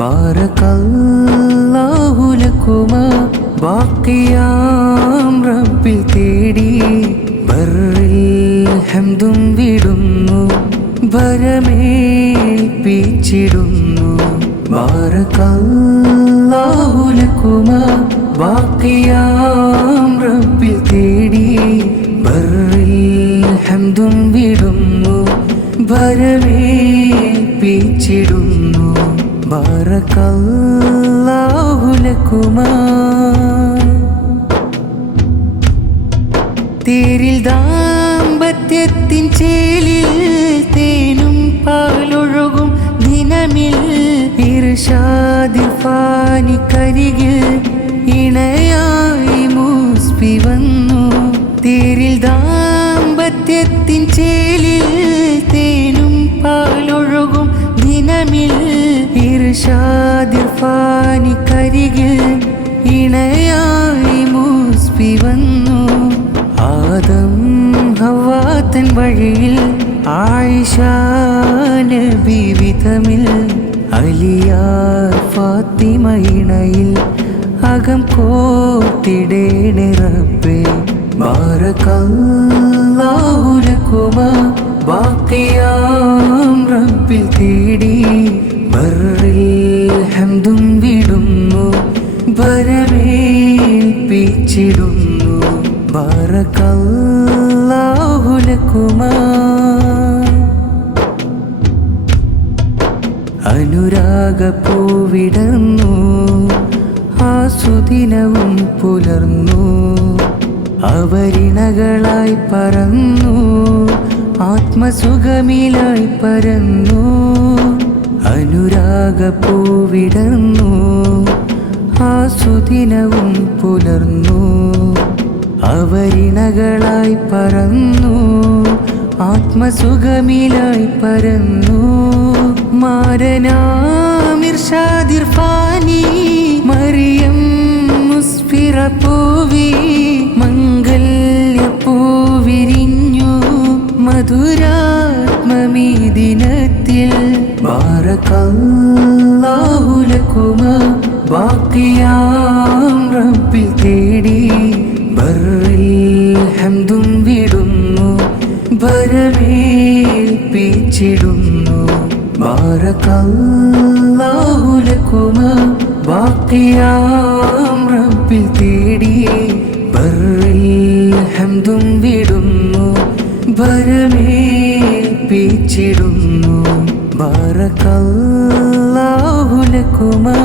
ബാറകല്ലാഹു ലക്കുമാ ബാക്കിയാം റബ്ബിൽ തേടി ബർറിൽ ഹംദും വിടുന്നു ഭരമേൽപ്പിച്ചിടുന്നു. ബാറകല്ലാഹു ലക്കുമാ ബാക്കിയാം റബ്ബിൽ തേടി ബർറിൽ ഹംദും വിടുന്നു ഭരമേൽപ്പിച്ചിടുന്നു. ബാറകല്ലാഹു ലക്കുമാ. തേരിൽ ദാമ്പത്യത്തിൻ ചേലിൽ തേനും പാലൊഴുകും ദിനമിൽ ഇർഷാദിർഫാനിക്കരികിൽ ഇണയായി മുസ്ഫി വന്നു. തേരിൽ ദാമ്പത്യത്തിൻ ചേലിൽ തേനും പാലൊഴുകും ദിനമിൽ ഇർഷാദിർഫാനിക്കരികിൽ ഇണയായി മുസ്ഫി വന്നു. ആദം ഹവ്വാ തൻ വഴിയിൽ ആയിഷ നബി വിധമിൽ അലിയാർ ഫാത്തിമ ഇണയിൽ അകം കോർത്തിടേണേ റബ്ബേ. ബാറകല്ലാഹു ലക്കുമാ ബാക്കിയാം റബ്ബിൽ തേടി ബർറിൽ ഹംദും വിടുന്നു ഭരമേൽപ്പിച്ചിടുന്നു. ബാറകല്ലാഹു ലക്കുമാ. അനുരാഗപ്പൂവിടർന്നു ആസുദിനവും പുലർന്നു. അവരിണകളായി പറന്നു ആത്മസുഖമിലായി പരന്നു. അനുരാഗപ്പൂവിടർന്നു ആസുദിനവും പുലർന്നു. അവരിണകളായി പറന്നു ആത്മസുഖമിലായി പരന്നു. മാരനാം ഇർഷാദിർഫാനി മറിയം മുസ്ഫിറ പൂവി മംഗല്യപ്പൂവിരിഞ്ഞു മധുരാത്മമീ ദിനത്തിൽ. ബാറകല്ലാഹു ലക്കുമാ ബാക്കിയാം റബ്ബിൽ തേടി ബർറിൽ ഹംദും വിടുന്നു ഭരമേൽപ്പിച്ചിടുന്നു. ബാറകല്ലാഹു ലക്കുമാ ബാക്കിയാം റബ്ബിൽ തേടി ബർറിൽ ഹംദും വിടുന്നു ഭരമേൽപ്പിച്ചിടുന്നു. ബാറകല്ലാഹു ലക്കുമാ.